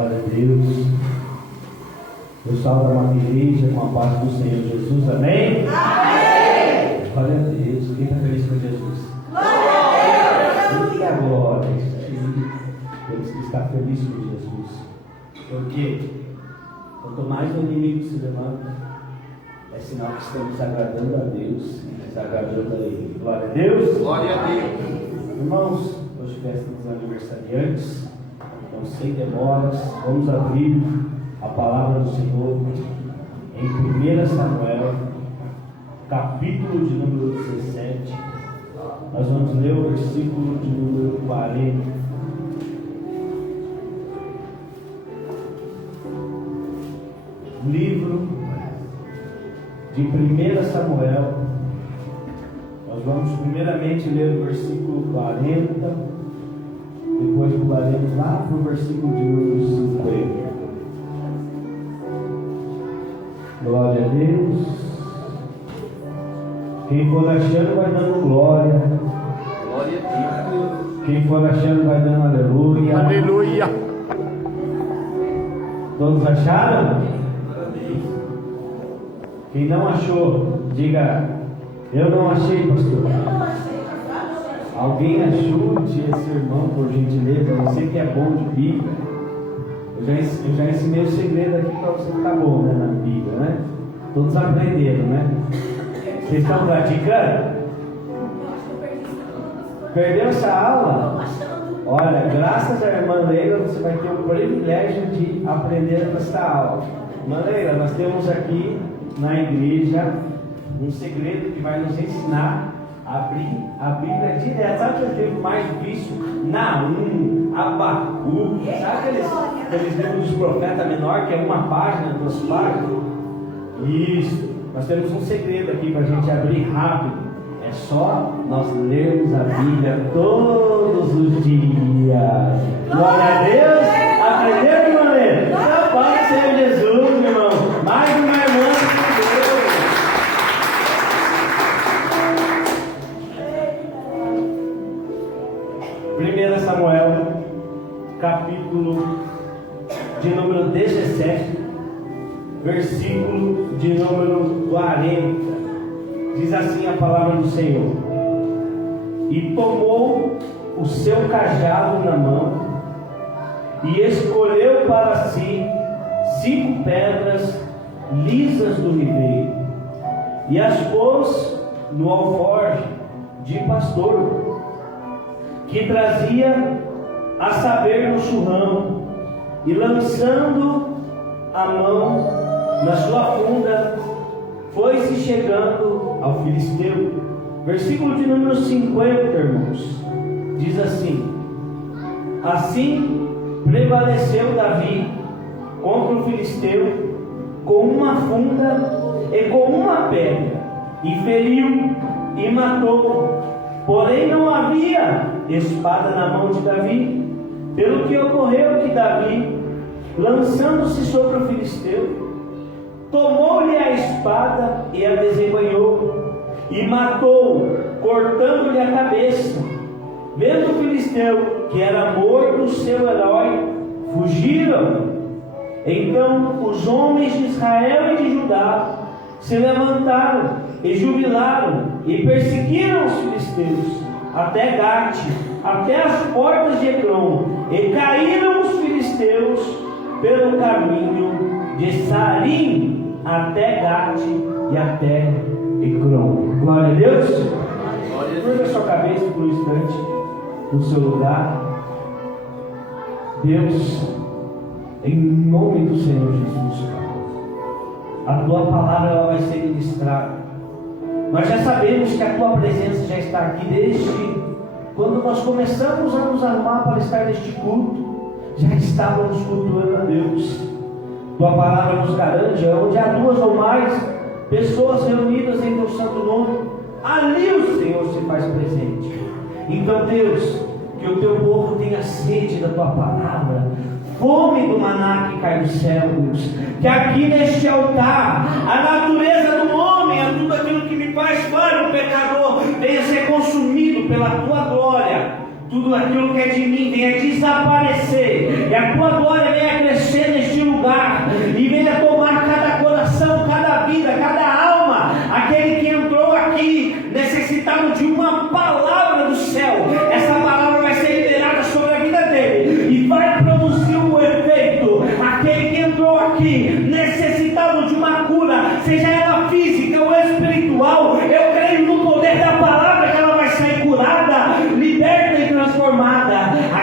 Glória a Deus. Eu salvo a amada igreja com a paz do Senhor Jesus. Amém? Amém! Glória a Deus. Quem está feliz com Jesus? Glória a Deus! E agora? Temos que estar felizes com Jesus. Porque quanto mais o inimigo se levanta, é sinal que estamos agradando a Deus e desagradando a Ele. Glória a Deus! Glória a Deus! Irmãos, hoje festa dos aniversariantes. Então, sem demoras, vamos abrir a palavra do Senhor em 1 Samuel, capítulo de número 17. Nós vamos ler o versículo de número 40. Livro de 1 Samuel. Nós vamos primeiramente ler o versículo 40. Depois pularemos lá para o versículo de número 50. Glória a Deus. Quem for achando vai dando glória. Glória a Deus. Quem for achando vai dando aleluia. Aleluia. Todos acharam? Quem não achou, diga: eu não achei, pastor. Alguém ajude esse irmão, por gentileza. Você que é bom de Bíblia. Eu já ensinei o segredo aqui para você ficar bom, né, na Bíblia, né? Todos aprenderam, né? Vocês estão praticando? Perdeu essa aula? Olha, graças à irmã Leila, você vai ter o privilégio de aprender essa aula. Irmã Leila, nós temos aqui na igreja um segredo que vai nos ensinar a abrir a Bíblia direto. Sabe aquele livro mais difícil? Naum, Abacuque, sabe aqueles livros dos profetas menor, que é uma página, 2 páginas? Isso. Nós temos um segredo aqui para a gente abrir rápido. É só nós lermos a Bíblia todos os dias. Glória a Deus! Aprenderam, irmã Leila? Então, paz Senhor Jesus, meu irmão. Mais uma irmã. 1 Samuel, capítulo de número 17, versículo de número 40. Diz assim a palavra do Senhor: e tomou o seu cajado na mão, e escolheu para si 5 pedras lisas do ribeiro, e as pôs no alforje de pastor, que trazia a saber no churrão, e lançando a mão na sua funda, foi-se chegando ao filisteu. Versículo de número 50, irmãos, diz assim: assim prevaleceu Davi contra o filisteu com uma funda e com uma pedra, e feriu e matou. Porém não havia espada na mão de Davi, pelo que ocorreu que Davi, lançando-se sobre o filisteu, tomou-lhe a espada e a desembainhou, e matou, cortando-lhe a cabeça. Vendo o filisteu que era morto o seu herói, fugiram. Então os homens de Israel e de Judá se levantaram e jubilaram e perseguiram os filisteus até Gate, até as portas de Ecrom, e caíram os filisteus pelo caminho de Sarim até Gate e até Ecrom. Glória a Deus. Curva a sua cabeça por um instante no seu lugar. Deus, em nome do Senhor Jesus, a tua palavra ela vai ser ministrada. Nós já sabemos que a tua presença já está aqui desde quando nós começamos a nos arrumar para estar neste culto. Já estávamos cultuando a Deus. Tua palavra nos garante: onde há 2 ou mais pessoas reunidas em teu santo nome, ali o Senhor se faz presente. Então, Deus, que o teu povo tenha sede da tua palavra, fome do maná que cai do céu, Deus. Que aqui neste altar, a natureza do homem, a tudo aquilo que me faz para o pecador, venha ser consumido pela tua glória. Tudo aquilo que é de mim venha desaparecer, e a tua glória venha crescer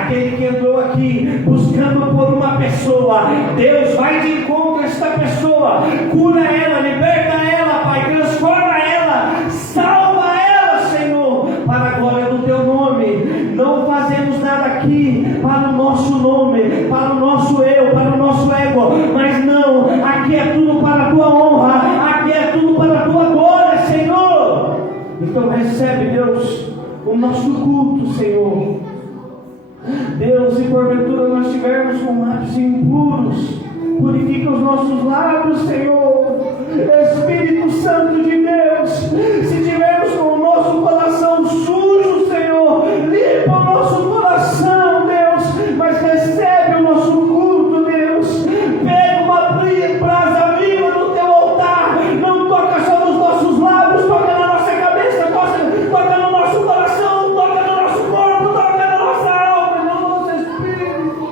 aquele que entrou aqui buscando por uma pessoa, Deus vai de encontro a esta pessoa, cura ela, liberta ela, Pai, transforma ela, salva ela, Senhor, para a glória do Teu nome. Não fazemos nada aqui para o nosso nome, para o nosso eu, para o nosso ego, mas não, aqui é tudo para a Tua honra, aqui é tudo para a Tua glória, Senhor. Então recebe, Deus, o nosso culto, Senhor. Deus, se porventura nós estivermos com lábios impuros, purifica os nossos lábios, Senhor. Espírito Santo de Deus, se tivermos com o nosso coração sujo, Senhor, limpa o nosso coração, Deus, mas recebe o nosso culto, Deus. Pega uma brasa viva no Teu altar, não toca só nos nossos lábios, toca na nossa cabeça, toca no nosso coração, toca no nosso corpo, toca na nossa alma, no nosso espírito,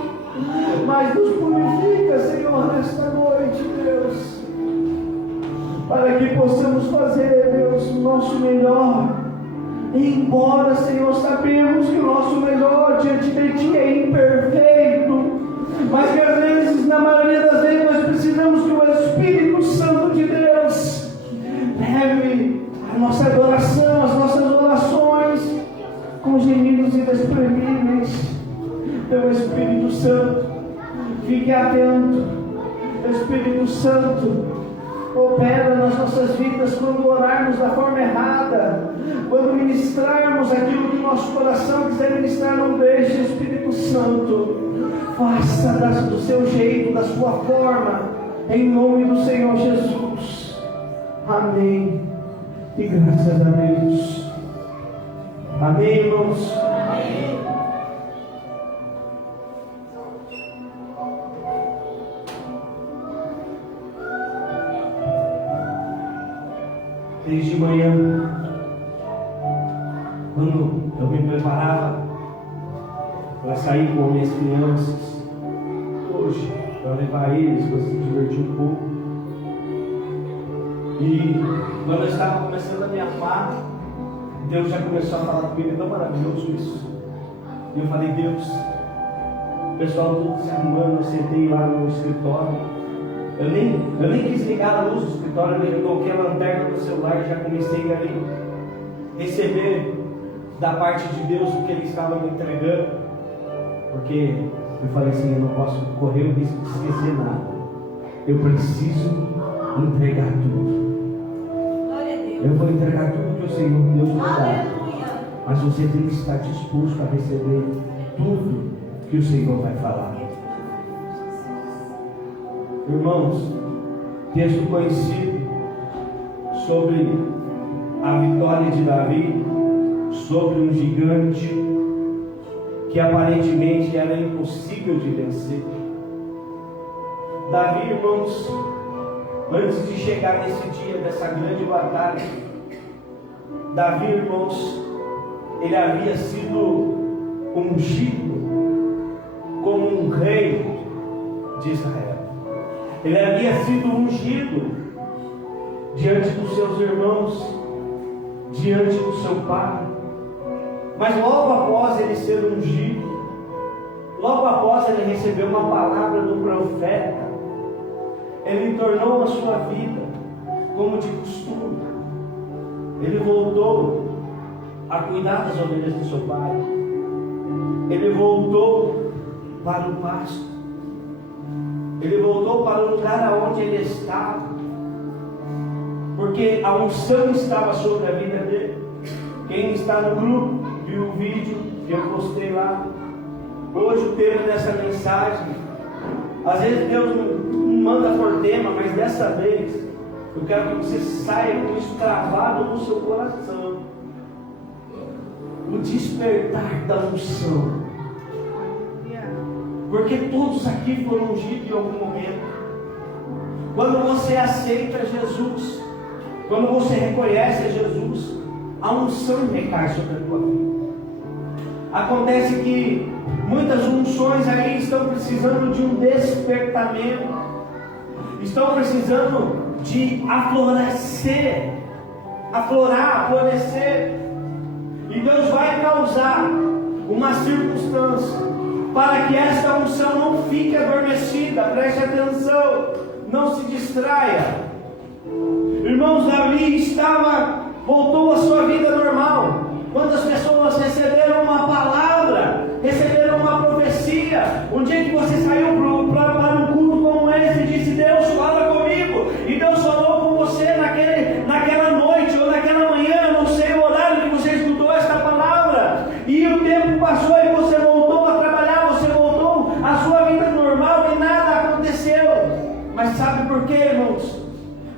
mas nos purifica, Senhor, nesta noite, Deus, para que possamos fazer, Deus, o nosso melhor. Embora, Senhor, sabemos que o nosso melhor diante de Ti é imperfeito, mas que às vezes, na maioria das vezes, nós precisamos que o Espírito Santo de Deus leve a nossa adoração, as nossas orações com gemidos inexprimíveis. Então, Espírito Santo, fique atento. Espírito Santo, opera nas nossas vidas quando orarmos da forma errada, quando ministrarmos aquilo que o nosso coração quiser ministrar, não deixe, Espírito Santo, faça do seu jeito, da sua forma, em nome do Senhor Jesus. Amém. E graças a Deus. Amém, irmãos. Amém. Desde manhã, quando eu me preparava para sair com minhas crianças, hoje, para levar eles, para se divertir um pouco, e quando eu estava começando a me arrumar, Deus já começou a falar comigo. É tão maravilhoso isso. E eu falei: Deus, o pessoal todo se arrumando, eu sentei lá no escritório. Eu nem quis ligar a luz do escritório, eu coloquei a lanterna no celular e já comecei a receber da parte de Deus o que Ele estava me entregando. Porque eu falei assim: eu não posso correr o risco de esquecer nada. Eu preciso entregar tudo. Eu vou entregar tudo que o Senhor Deus me dá. Mas você tem que estar disposto a receber tudo que o Senhor vai falar. Irmãos, texto conhecido sobre a vitória de Davi sobre um gigante que aparentemente era impossível de vencer. Davi, irmãos, antes de chegar nesse dia dessa grande batalha, Davi, irmãos, ele havia sido ungido como um rei de Israel. Ele havia sido ungido diante dos seus irmãos, diante do seu pai. Mas logo após ele ser ungido, logo após ele receber uma palavra do profeta, ele tornou a sua vida como de costume. Ele voltou a cuidar das ovelhas do seu pai. Ele voltou para o pasto. Ele voltou para o lugar aonde ele estava, porque a unção estava sobre a vida dele. Quem está no grupo viu o vídeo que eu postei lá. Hoje o tema dessa mensagem, às vezes Deus não manda por tema, mas dessa vez eu quero que você saia com isso travado no seu coração. O despertar da unção. Porque todos aqui foram ungidos em algum momento. Quando você aceita Jesus, quando você reconhece Jesus, a unção recai sobre a tua vida. Acontece que muitas unções aí estão precisando de um despertamento, estão precisando de aflorar, florescer. E Deus vai causar uma circunstância para que esta unção não fique adormecida. Preste atenção, não se distraia. Irmãos, Davi voltou à sua vida normal. Quantas pessoas receberam uma palavra, receberam uma profecia? Um dia que você saiu para um culto como esse e disse: Deus fala comigo, e Deus falou com você naquela noite ou naquela manhã, eu não sei o horário que você escutou esta palavra, e o tempo passou e você voltou a trabalhar, você voltou à sua vida normal e nada aconteceu. Mas sabe por quê, irmãos?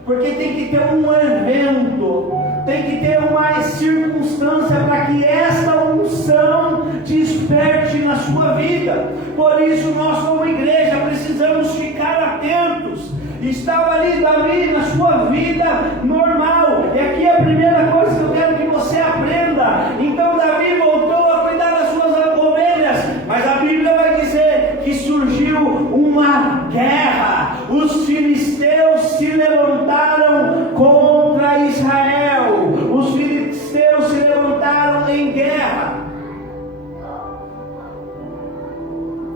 Porque tem que ter um evento, tem que ter uma circunstância para que esta unção desperte na sua vida. Por isso nós como igreja precisamos ficar atentos. Estava ali Davi na sua vida normal, e aqui é a primeira coisa que eu quero que você aprenda. Então Davi voltou a cuidar das suas ovelhas, mas a Bíblia vai dizer que surgiu uma guerra. Os filisteus se levantaram contra Israel. Os filisteus se levantaram em guerra.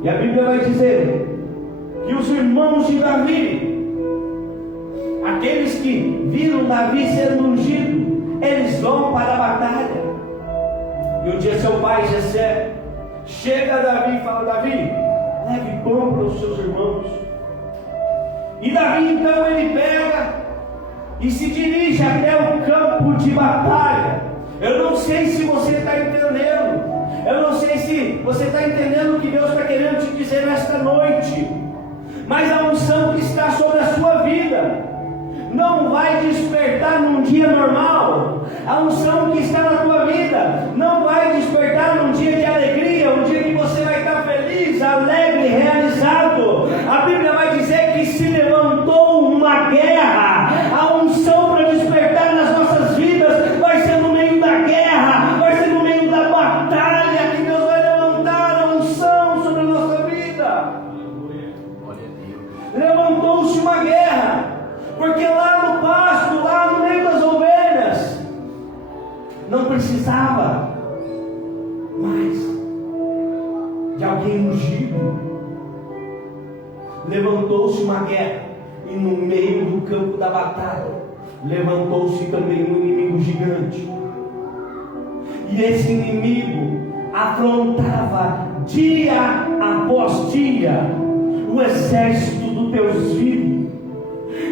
E a Bíblia vai dizer que os irmãos de Davi, aqueles que viram Davi sendo ungido, eles vão para a batalha. E um dia seu pai Jessé chega a Davi e fala: Davi, leve pão para os seus irmãos. E Davi então ele pega e se dirige até o campo de batalha. Eu não sei se você está entendendo, eu não sei se você está entendendo o que Deus está querendo te dizer nesta noite, mas a unção que está sobre a sua vida não vai despertar num dia normal. A unção que está na tua vida não vai despertar num dia de alegria, um dia que você vai estar feliz, alegre, realizado. A Bíblia vai dizer que se levantou uma guerra. A unção para despertar nas nossas vidas vai ser no meio da guerra, vai ser no meio da batalha que Deus vai levantar a unção sobre a nossa vida. Levantou-se uma guerra, porque lá no pasto, lá no meio das ovelhas, não precisava mais de alguém ungido. Levantou-se uma guerra, e no meio do campo da batalha levantou-se também um inimigo gigante. E esse inimigo afrontava dia após dia o exército do Deus vivo.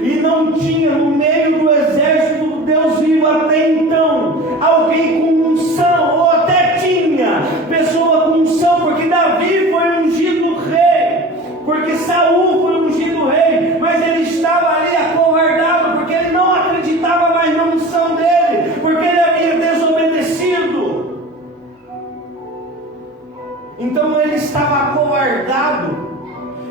E não tinha no meio do exército do Deus vivo até então alguém com unção, ou até tinha pessoa com unção, porque Davi foi ungido rei, porque Saul foi ungido rei, mas ele estava ali acovardado, porque ele não acreditava mais na unção dele, porque ele havia desobedecido. Então ele estava acovardado.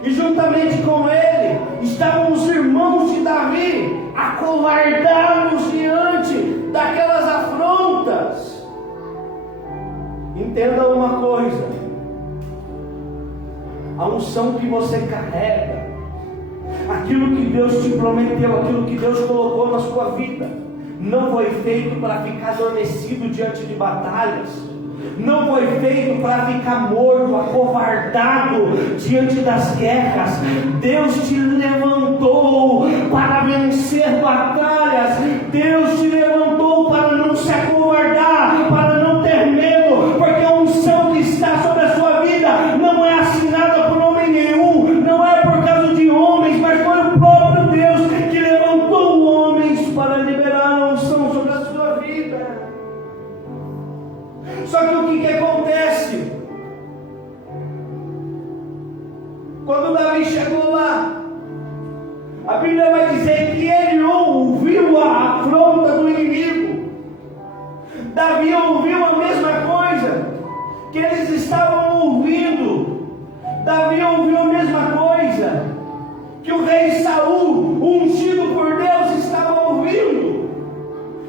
E juntamente com ele estavam os irmãos de Davi, acovardados diante daquelas afrontas. Entenda uma coisa: a unção que você carrega, aquilo que Deus te prometeu, aquilo que Deus colocou na sua vida, não foi feito para ficar adormecido diante de batalhas. Não foi feito para ficar morto, acovardado diante das guerras. Deus te levantou para vencer batalhas. Deus te levantou para não se acovardar, para não ter medo, porque a unção que está sobre a sua vida não é assinada por homem nenhum, não é por causa de homens, mas foi o próprio Deus que levantou homens para liberar a unção sobre a sua vida. Só que o que acontece? Quando Davi chegou lá, a Bíblia vai dizer que ele ouviu a afronta do inimigo. Davi ouviu a mesma coisa que eles estavam ouvindo. Davi ouviu a mesma coisa que o rei Saul, ungido por Deus, estava ouvindo.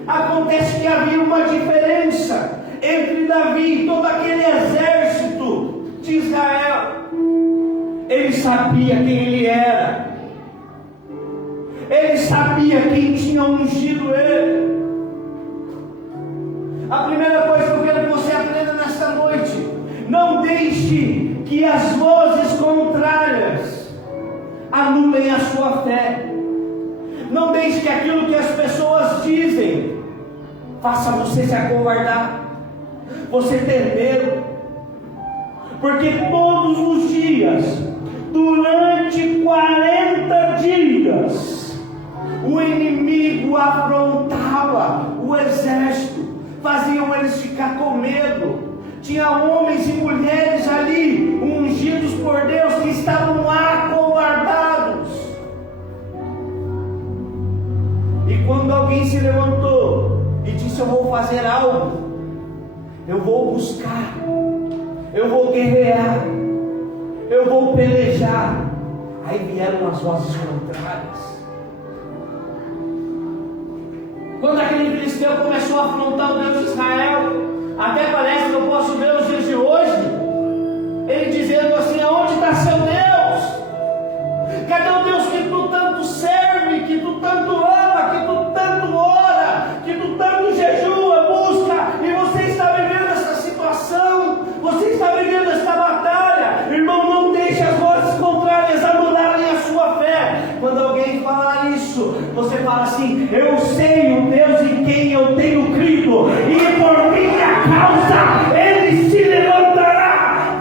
Acontece que havia uma diferença entre Davi e todo aquele exército de Israel. Ele sabia quem ele era, ele sabia quem tinha ungido ele. A primeira coisa que eu quero que você aprenda nesta noite: não deixe que as vozes contrárias anulem a sua fé. Não deixe que aquilo que as pessoas dizem faça você se acovardar, você ter medo, porque todos os dias, durante 40 dias, o inimigo afrontava o exército, faziam eles ficar com medo. Tinha homens e mulheres ali, ungidos por Deus, que estavam acovardados. E quando alguém se levantou e disse: eu vou fazer algo, eu vou buscar, eu vou guerrear, eu vou pelejar, aí vieram as vozes contrárias. Quando aquele filisteu começou a afrontar o Deus de Israel, até parece que eu posso ver os dias de hoje, ele dizendo assim: aonde está seu Deus? Cadê o Deus que tu tanto serve, que tu tanto ama, que tu tanto ora, que tu tanto jejua, busca, e você está vivendo essa situação, você está vivendo esta batalha? Irmão, não deixe as vozes contrárias anularem a sua fé. Quando alguém falar isso, você fala assim: eu sei o Deus em quem eu tenho crido, e por minha causa ele se levantará.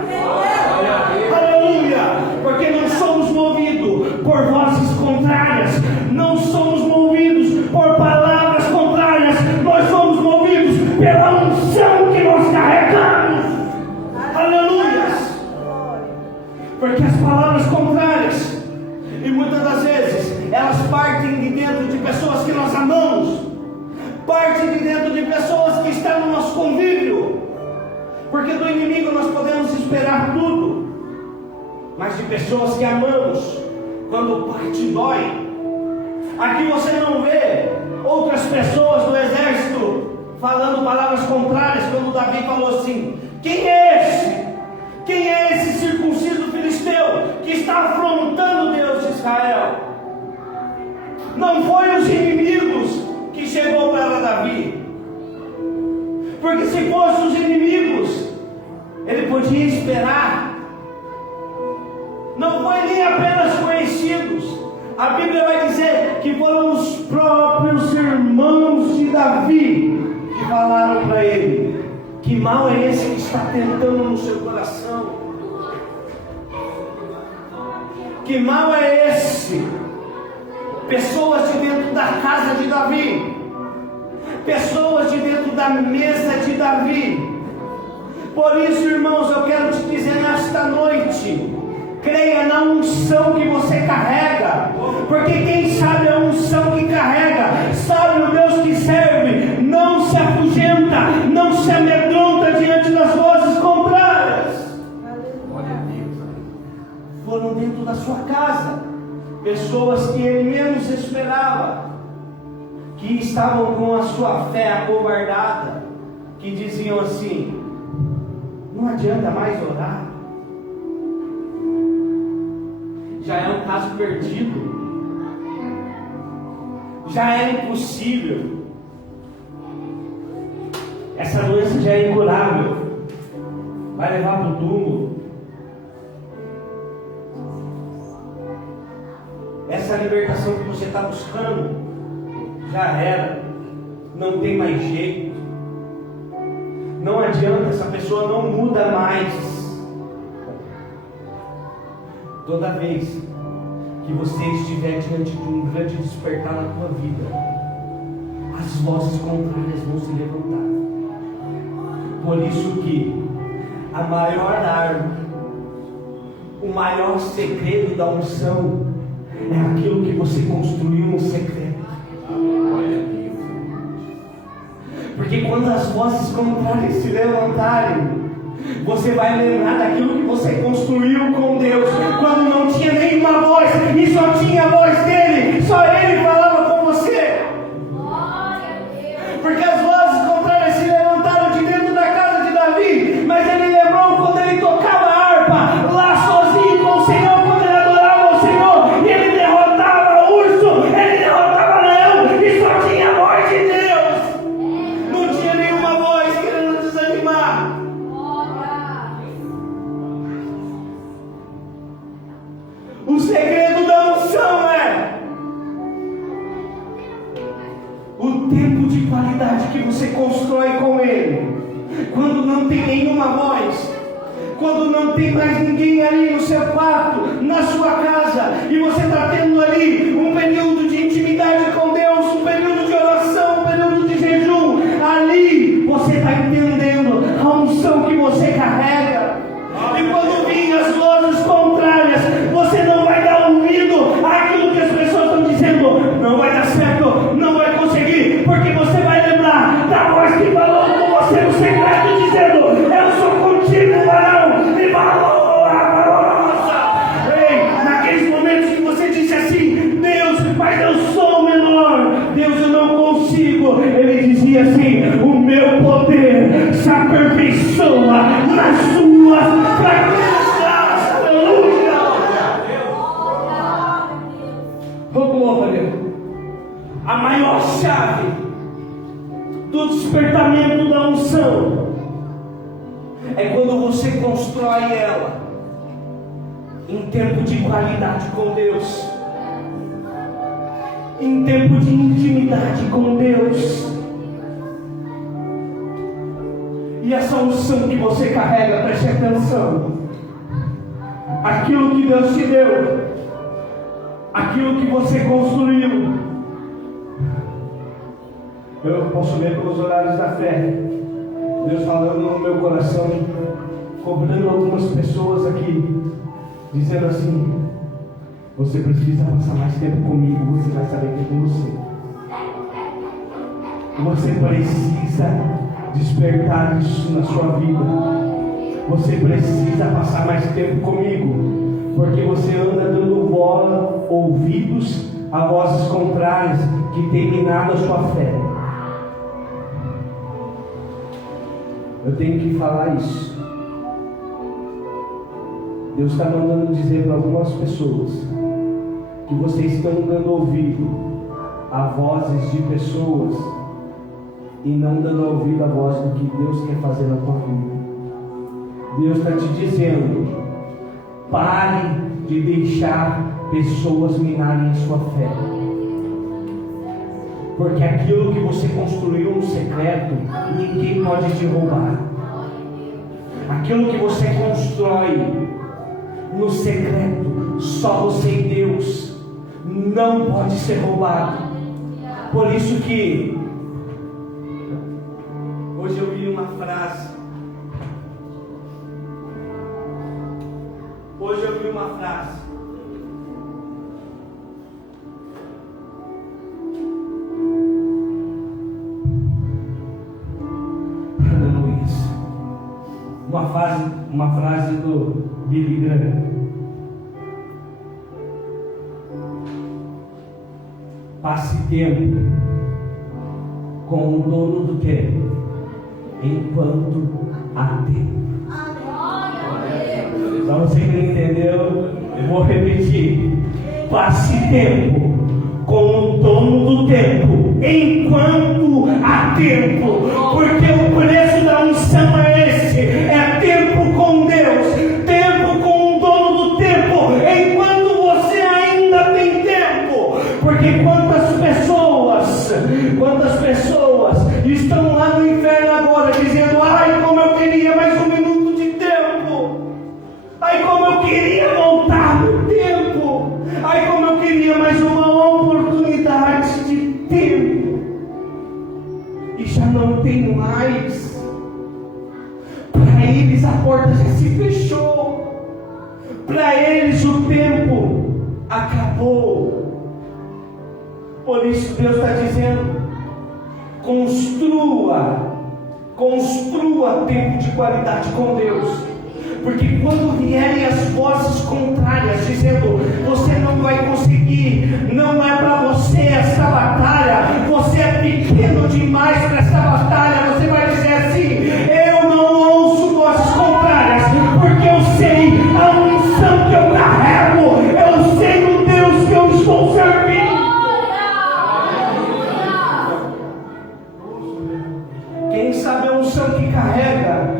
Aleluia! Porque não somos movidos por vozes contrárias, não somos movidos por palavras contrárias, nós somos movidos pela unção que nós carregamos. Aleluia! Porque as palavras contrárias, e muitas das vezes, elas partem de dentro de pessoas que nós amamos, partem de dentro de pessoas que estão no nosso convívio, porque do inimigo nós podemos esperar tudo, mas de pessoas que amamos, quando parte dói. Aqui você não vê outras pessoas do exército falando palavras contrárias, quando Davi falou assim: quem é esse? Quem é esse circunciso filisteu que está afrontando Deus de Israel? Não foi os inimigos que chegou para Davi, porque se fossem os inimigos, ele podia esperar. Não foi nem apenas conhecidos. A Bíblia vai dizer que foram os próprios irmãos de Davi que falaram para ele: que mal é esse que está tentando no seu coração? Que mal é esse? Pessoas de dentro da casa de Davi, pessoas de dentro da mesa de Davi. Por isso, irmãos, eu quero te dizer nesta noite: creia na unção que você carrega, porque quem sabe a unção que carrega, sabe o Deus que serve, não se afugenta, não se amedronta diante das vozes contrárias. Foram dentro da sua casa pessoas que ele menos esperava, que estavam com a sua fé acovardada, que diziam assim: não adianta mais orar, já é um caso perdido, já é impossível, essa doença já é incurável, vai levar para o túmulo, essa libertação que você está buscando já era, não tem mais jeito, não adianta, essa pessoa não muda mais. Toda vez que você estiver diante de um grande despertar na tua vida, as vozes contrárias vão se levantar. Por isso que a maior arma, o maior segredo da unção é aquilo que você construiu no secreto. Porque quando as vozes contrárias se levantarem, você vai lembrar daquilo que você construiu com Deus, quando não tinha nenhuma voz e só tinha a voz dele, só ele falava com você. Porque as vozes contrárias se levantaram de dentro da casa de Davi, mas ele lembrou quando ele tocava a harpa lá sozinho com o Senhor, quando ele adorava o Senhor, e ele derrotava urso, ele derrotava leão, e só tinha a voz de Deus, não tinha nenhuma voz querendo desanimar. O segredo da unção é o tempo de qualidade que você constrói com Ele. Quando não tem nenhuma voz, quando não tem mais ninguém ali no seu quarto, na sua casa, e você está tendo ali um período de intimidade com Deus, um período de oração, um período de jejum, ali você está entendendo a unção que você carrega. E quando vir as vozes contrárias, você não vai dar ouvido àquilo que as pessoas estão dizendo. Não vai dar certo, não vai conseguir, porque você vai lembrar da voz que falou com você no secreto, dizendo: eu sou contigo, varão, e valorosa. Ei, naqueles momentos que você disse assim: Deus, mas eu sou o menor, Deus, eu não consigo. Ele dizia assim: o meu poder se aperfeiçoa nas suas fraquezas. Aleluia. Oh, glória. A maior chave do despertamento da unção é quando você constrói ela em tempo de qualidade com Deus, em tempo de intimidade com Deus. E essa unção que você carrega, preste atenção, aquilo que Deus te deu, aquilo que você construiu. Eu posso ver pelos horários da fé, Deus falando no meu coração, cobrando algumas pessoas aqui, dizendo assim: você precisa passar mais tempo comigo, você vai saber que é com você. Você precisa despertar isso na sua vida. Você precisa passar mais tempo comigo, porque você anda dando ouvidos a vozes contrárias que têm minado a sua fé. Eu tenho que falar isso. Deus está mandando dizer para algumas pessoas que vocês estão dando ouvido a vozes de pessoas e não dando ouvido a voz do que Deus quer fazer na tua vida. Deus está te dizendo: pare de deixar pessoas minarem a sua fé, porque aquilo que você construiu no secreto, ninguém pode te roubar. Aquilo que você constrói no secreto, só você e Deus, não pode ser roubado. Por isso que hoje eu vi uma frase. Uma frase do Billy Graham: passe tempo com o dono do tempo, enquanto há tempo. Para você que não entendeu, eu vou repetir: passe tempo com o dono do tempo, enquanto há tempo, porque o preço da unção é esse, é tempo com Deus, tempo com o dono do tempo, enquanto você ainda tem tempo. Porque quantas pessoas estão lá no inferno agora dizendo: ai, como eu queria mais um minuto de tempo, ai, como eu queria voltar no tempo, ai, como eu queria mais uma oportunidade de tempo, e já não tem mais. Para eles a porta já se fechou, para eles o tempo acabou. Por isso Deus está dizendo: construa tempo de qualidade com Deus. Porque quando vierem as vozes contrárias dizendo: você não vai conseguir, não é para você essa batalha, você é pequeno demais para essa batalha, você vai dizer assim: eu não ouço vozes contrárias, porque eu sei a unção que eu carrego, eu sei o Deus que eu estou servindo. Quem sabe a unção que carrega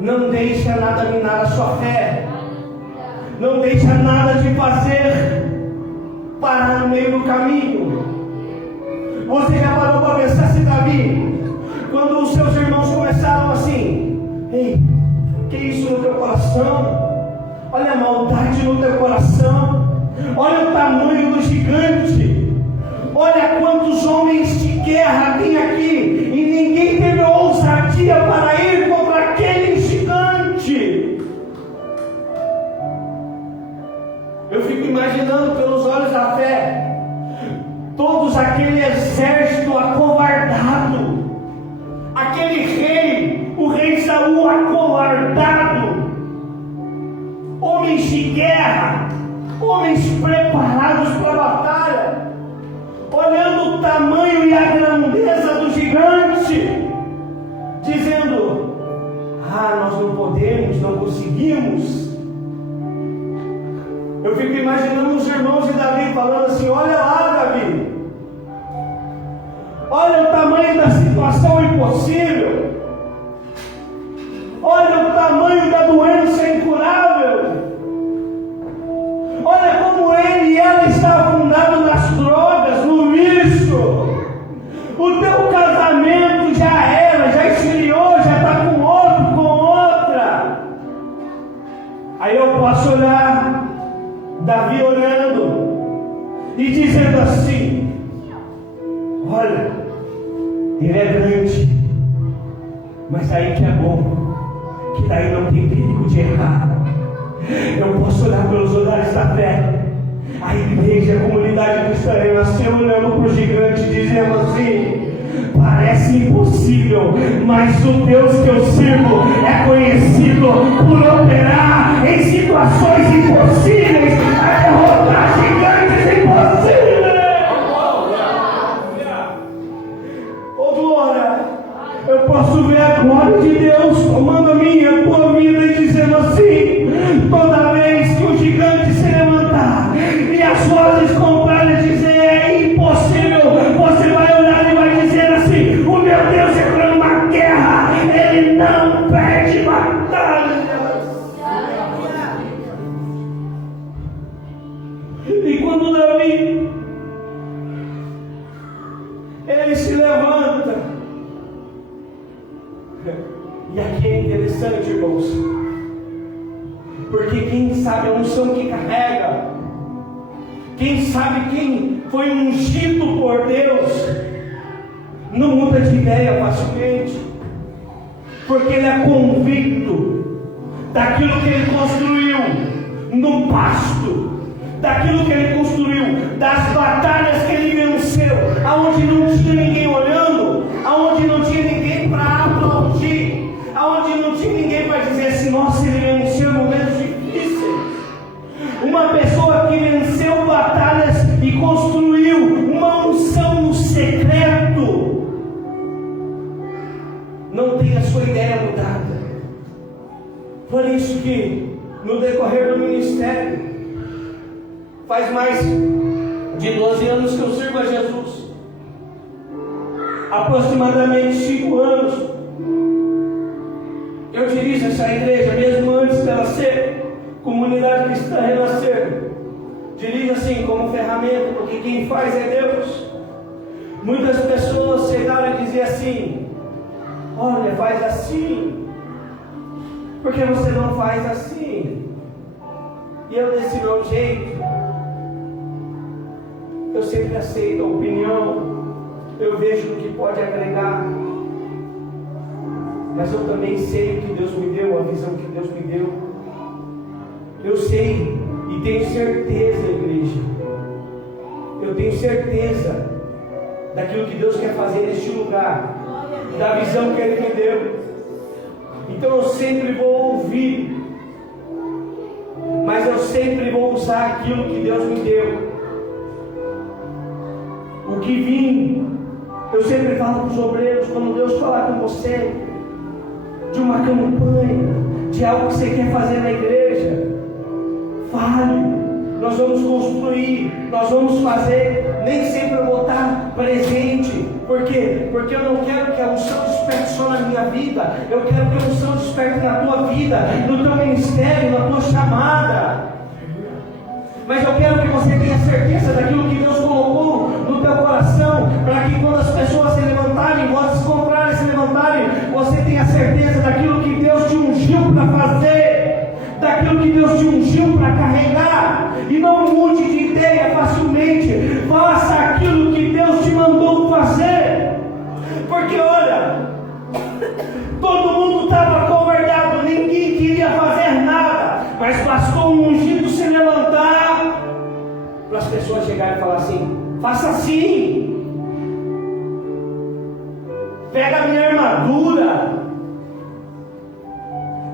não deixa nada minar a sua fé. não deixa nada de fazer parar no meio do caminho. Você já parou para pensar se Davi, quando os seus irmãos começaram assim: ei, que isso no teu coração? Olha a maldade no teu coração, olha o tamanho do gigante, olha quantos homens de guerra tem aqui, e ninguém teve ousadia para ir contra aquele gigante. Eu fico imaginando pelos olhos da fé, todos aquele exército acovardado, aquele rei, o rei Saul acovardado, homens de guerra, homens preparados para a batalha, olhando o tamanho e a grandeza do gigante, dizendo: nós não podemos, não conseguimos. Eu fico imaginando os irmãos de Davi falando assim: olha lá, Davi, olha o tamanho da situação impossível, olha o tamanho da doença incurável, olha como ele e ela estão afundados nas drogas, no vício. O teu casamento já era, já esfriou, já está com outro, com outra. Aí eu posso olhar Davi orando e dizendo assim: olha, ele é grande, mas aí que é bom, que daí não tem perigo de errar. Eu posso olhar pelos olhares da fé, a igreja, a comunidade cristã renasceu olhando para o gigante, dizendo assim: parece impossível, mas o Deus que eu sirvo é conhecido por operar em situações impossíveis, a derrotar gigantes impossíveis. Oh glória! Eu posso ver a glória de Deus tomando a minha, a tua vida e dizendo assim: toda vez que o gigante se levantar e as vozes contrárias dizer é impossível, você vai olhar e vai dizer assim: o meu Deus é uma guerra, ele não perde batalha. E quando Davi ele se levanta, e aqui é interessante, irmãos, porque quem sabe a unção que carrega, quem sabe quem foi ungido por Deus, não muda de ideia facilmente, porque ele é convicto daquilo que ele construiu no pasto, daquilo que ele construiu, das batalhas que ele venceu, aonde não tinha ninguém olhando, aonde não tinha ninguém para aplaudir, aonde não tinha ninguém para dizer assim: nossa, ele venceu momentos difíceis. Uma pessoa que venceu batalhas e construiu uma unção no secreto, não tem a sua ideia mudada. Por isso que no decorrer do ministério, faz mais de 12 anos que eu sirvo a Jesus, aproximadamente 5 anos eu dirijo essa igreja, mesmo antes dela ser comunidade cristã renascer. Dirijo assim como ferramenta, porque quem faz é Deus. Muitas pessoas chegaram e diziam assim: olha, faz assim, porque você não faz assim? E eu, desse meu jeito, eu sempre aceito a opinião, eu vejo o que pode agregar, mas eu também sei o que Deus me deu, a visão que Deus me deu. Eu sei e tenho certeza, igreja, eu tenho certeza daquilo que Deus quer fazer neste lugar, da visão que Ele me deu. Então eu sempre vou ouvir, mas eu sempre vou usar aquilo que Deus me deu. O que vim, eu sempre falo para os obreiros, quando Deus falar com você de uma campanha, de algo que você quer fazer na igreja, fale. Nós vamos construir, nós vamos fazer. Nem sempre eu vou estar presente. Por quê? Porque eu não quero que a unção desperte só na minha vida, eu quero que a unção desperte na tua vida, no teu ministério, na tua chamada. você tenha certeza daquilo que Deus colocou no teu coração, para que quando as pessoas se levantarem, vozes contrárias se levantarem, você tenha certeza daquilo que Deus te ungiu para fazer, daquilo que Deus te ungiu para carregar, e não mude de ideia facilmente. Faça aquilo que Deus te mandou fazer, porque olha, todo mundo estava acovardado, ninguém queria fazer nada, mas bastou um ungido se levantar para as pessoas chegarem e falar assim: faça assim, pega a minha armadura,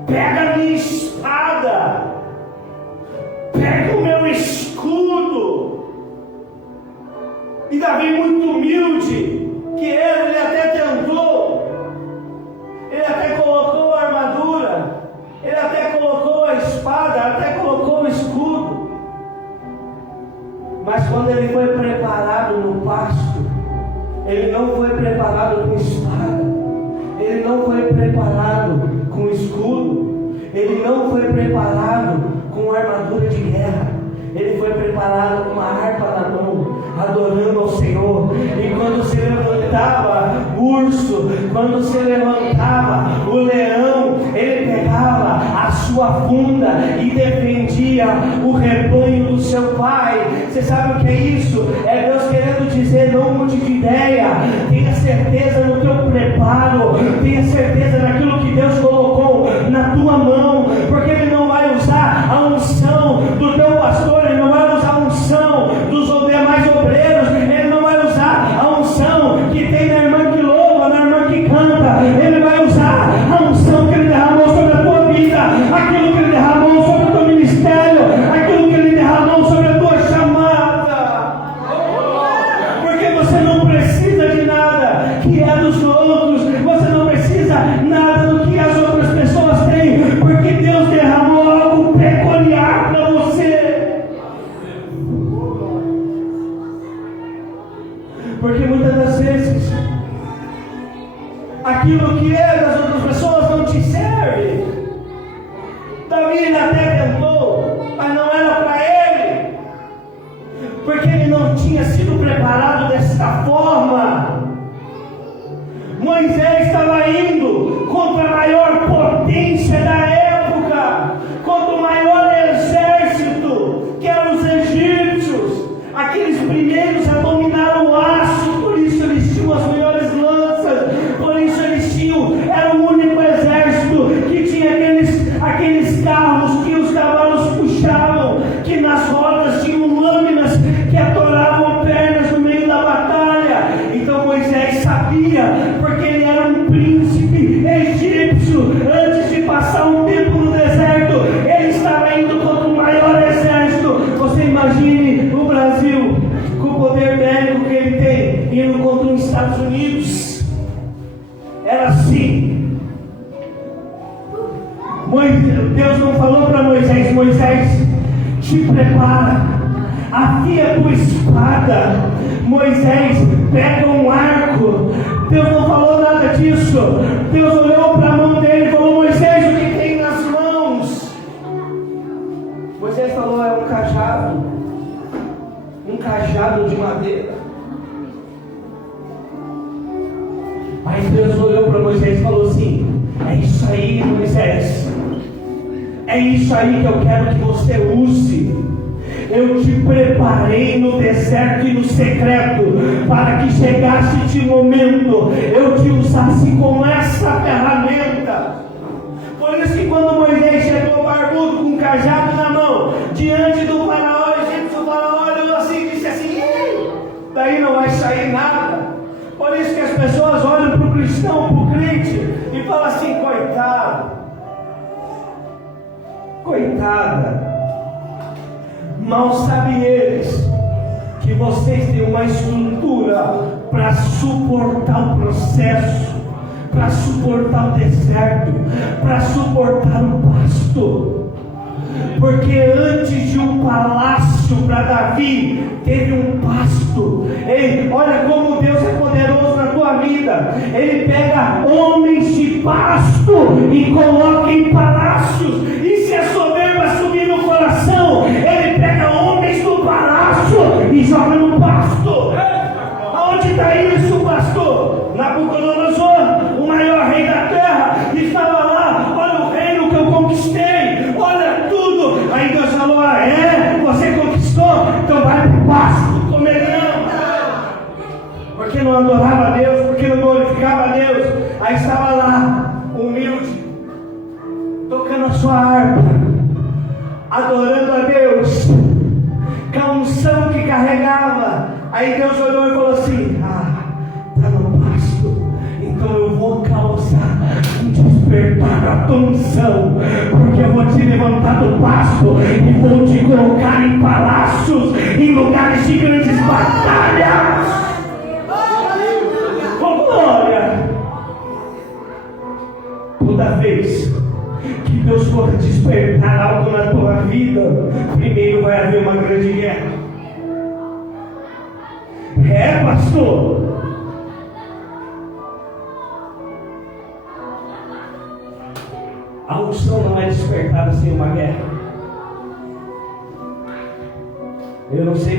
pega a minha espada, pega o meu escudo. E Davi, muito humilde que era, ele até tentou, ele até colocou a armadura, ele até colocou a espada, até colocou o escudo. Mas quando ele foi preparado no pasto, ele não foi preparado com espada, ele não foi preparado com escudo, ele não foi preparado com armadura de guerra, ele foi preparado com uma harpa na mão, adorando ao Senhor. E quando se levantava o urso, quando se levantava o leão, ele pegava a sua funda e defendia o rebanho do seu pai. Você sabe o que é isso? É Deus querendo dizer: não mude de ideia, tenha certeza no teu preparo, tenha certeza naquilo que Deus colocou na tua mão, porque Ele não vai usar a unção do teu pastor, Ele não vai usar a unção dos demais obreiros, Ele não vai usar a unção que tem na irmã que louva, na irmã que canta, Ele vai usar a unção que Ele derramou sobre a tua vida, aquilo que Ele derramou sobre o teu ministério, aquilo que Ele derramou sobre a tua chamada, porque você não precisa de nada que é dos outros, você não precisa nada do que as outras pessoas têm, porque Deus derramou algo peculiar para você. Porque muitas das vezes aquilo que é das outras pessoas não te serve. Davi ele até tentou, mas não era para ele, porque ele não tinha sido preparado desta forma. Moisés estava indo contra a maior potência da época, contra o maior exército, que eram os egípcios. Aqueles primeiros abominaram o aço, por isso eles tinham as melhores lanças, por isso eles tinham, era o único exército que tinha aqueles carros que os cavalos puxavam, que nas rodas tinham lâminas que atoravam pernas no meio da batalha. Então Moisés sabia, porque ele era um príncipe egípcio, antes de passar um tempo no deserto, ele estava indo contra o maior exército. Você imagine o Brasil, com o poder bélico que ele tem, indo contra os Estados Unidos. Era assim. Deus não falou para Moisés: Moisés, te prepara, afia a tua espada. Moisés, pega um arco. Deus não falou nada disso. Deus olhou para a mão dele e falou: Moisés, o que tem nas mãos? Moisés falou: é um cajado de madeira. Mas Deus olhou para Moisés e falou assim: é isso aí, Moisés, é isso aí que eu quero que você use. Eu te preparei no deserto e no secreto, para que chegasse de momento eu te usasse com essa ferramenta. Por isso que quando Moisés chegou barbudo, com um cajado na mão, diante do faraó egípcio, o faraó olhou assim e disse assim: daí não vai sair nada. Por isso que as pessoas olham para o cristão, para o crente, e falam assim: coitado, coitada. Mal sabem eles que vocês têm uma estrutura para suportar o processo, para suportar o deserto, para suportar o pasto. Porque antes de um palácio para Davi, teve um pasto. Ei, olha como Deus é poderoso na tua vida. Ele pega homens de pasto e coloca em palácios. E se a soberba subir no coração, Ele pega homens do palácio não adorava a Deus, porque não glorificava a Deus. Aí estava lá, humilde, tocando a sua harpa, adorando a Deus, com a unção que carregava. Aí Deus olhou e falou assim: está no pasto, então eu vou causar um despertar da tua unção, porque eu vou te levantar do pasto e vou te colocar em palácios, em lugares de grandes batalhas. Oh, glória! Toda vez que Deus for despertar algo na tua vida, primeiro vai haver uma grande guerra. Pastor, a unção não é despertada sem uma guerra. Eu não sei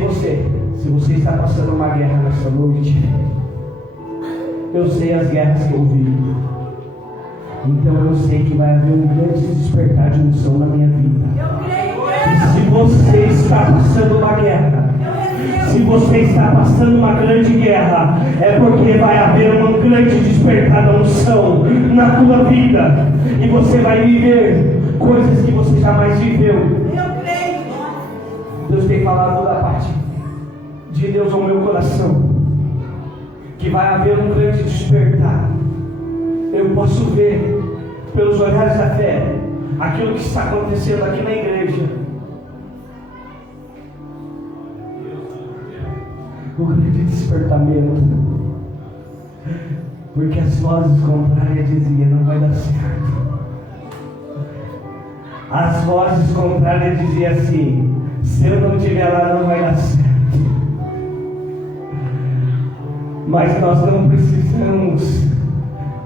se você está passando uma guerra nessa noite. Eu sei as guerras que eu vivo, então eu sei que vai haver um grande despertar de unção na minha vida. E se você está passando uma guerra, se você está passando uma grande guerra, é porque vai haver um grande despertar da unção na tua vida, e você vai viver coisas que você jamais viveu. Deus tem falado da parte de Deus ao meu coração, que vai haver um grande despertar. Eu posso ver pelos olhares da fé aquilo que está acontecendo aqui na igreja. O grande despertamento, porque as vozes contrárias diziam: não vai dar certo. As vozes contrárias diziam assim: se eu não estiver lá, não vai dar certo. Mas nós não precisamos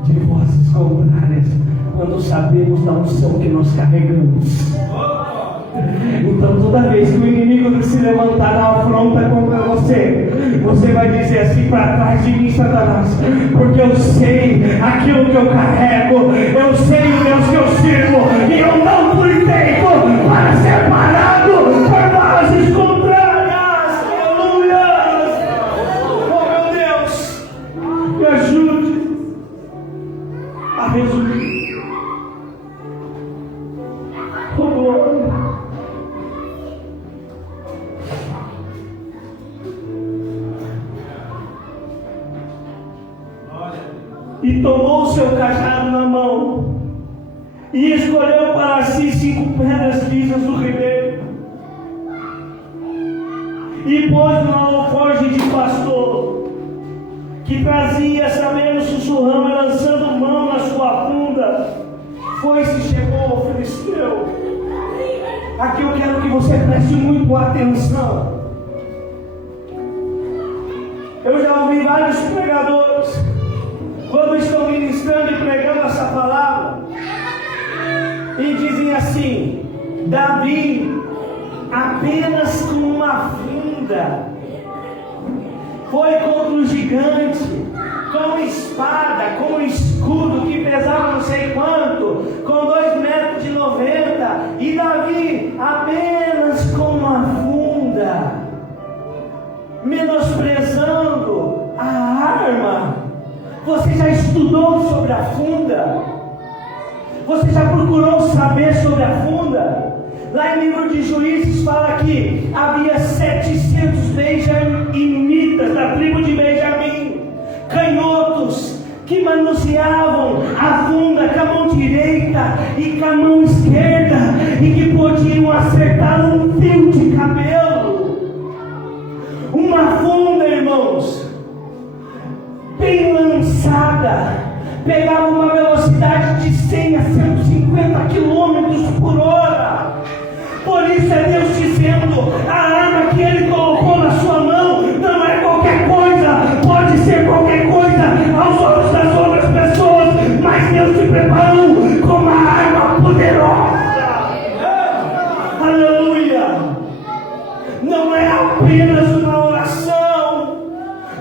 de vozes contrárias quando sabemos da unção que nós carregamos. Então toda vez que o inimigo se levantar na afronta contra você, você vai dizer assim: para trás de mim, Satanás, porque eu sei aquilo que eu carrego, eu sei o Deus que eu sirvo, e eu não fui feito para ser parado por vozes contrárias. Aleluia! Oh meu Deus, me ajude a resumir. Oh glória! E tomou o seu cajado na mão, e escolheu para si 5 pedras lisas do ribeiro, e pôs no alforje de pastor, que trazia, sabendo, sussurrando e lançando mão na sua funda, foi-se e chegou ao filisteu. Aqui eu quero que você preste muito atenção. Eu já ouvi vários pregadores, quando estão ministrando e pregando essa palavra, e dizem assim: Davi, apenas com uma funda, foi contra o gigante, com espada, com escudo que pesava não sei quanto, com 2,90 metros, e Davi apenas com uma funda, menosprezando a arma. Você já estudou sobre a funda? Você já procurou saber sobre a funda? Lá em livro de Juízes fala que havia 700 benjamitas da tribo de Benjamim, canhotos, que manuseavam a funda com a mão direita e com a mão esquerda, e que podiam acertar um fio de cabelo. Uma funda, irmãos, bem lançada, pegava uma velocidade de 100 a 150 km por hora. Por isso é Deus dizendo: a arma que Ele colocou na sua mão não é qualquer coisa, pode ser qualquer coisa aos olhos das outras pessoas, mas Deus te preparou com uma arma poderosa. Aleluia! Não é apenas uma oração,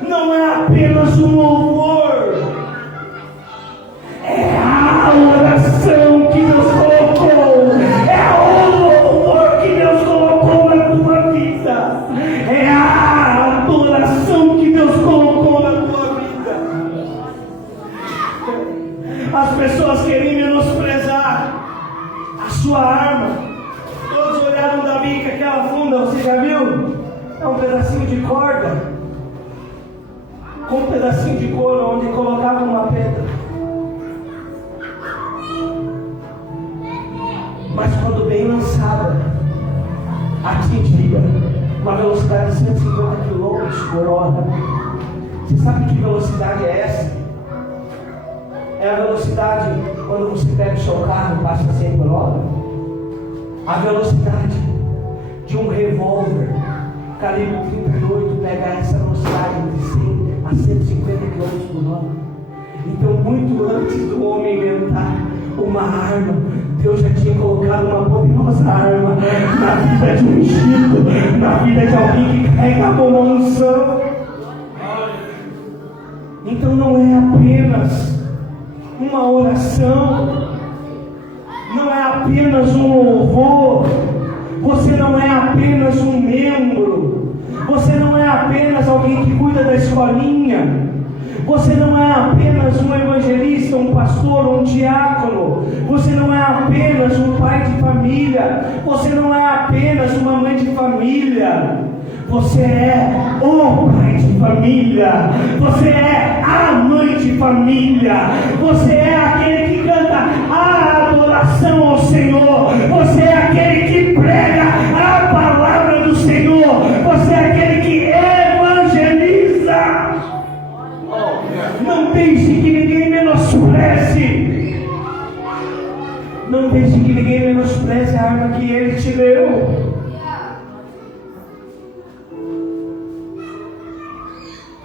não é apenas um louvor, é a oração que Deus colocou, é o louvor que Deus colocou na tua vida, é a adoração que Deus colocou na tua vida. você já viu? É um pedacinho de corda com um pedacinho de couro onde colocava uma pedra. Mas quando bem lançada, atingia uma velocidade de 150 km por hora. Você sabe que velocidade é essa? É a velocidade quando você pega o seu carro e passa 100 por hora. A velocidade de um revólver calibre 38 pega essa velocidade de 100 a 150 km por hora. Então, muito antes do homem inventar uma arma, Deus já tinha colocado uma poderosa arma na vida de um ungido, na vida de alguém que carregava uma unção. Então não é apenas uma oração, não é apenas um louvor, você não é apenas um membro, você não é apenas alguém que cuida da escolinha, você não é apenas um evangelista, um pastor, um diácono, você não é apenas um pai de família, você não é apenas uma mãe de família, você é o pai de família, você é a mãe de família, você é aquele que canta a adoração ao Senhor, você é aquele que prega a palavra do Senhor, você é aquele que evangeliza. Não deixe que ninguém menospreze, não deixe que ninguém menospreze a arma que Ele te deu.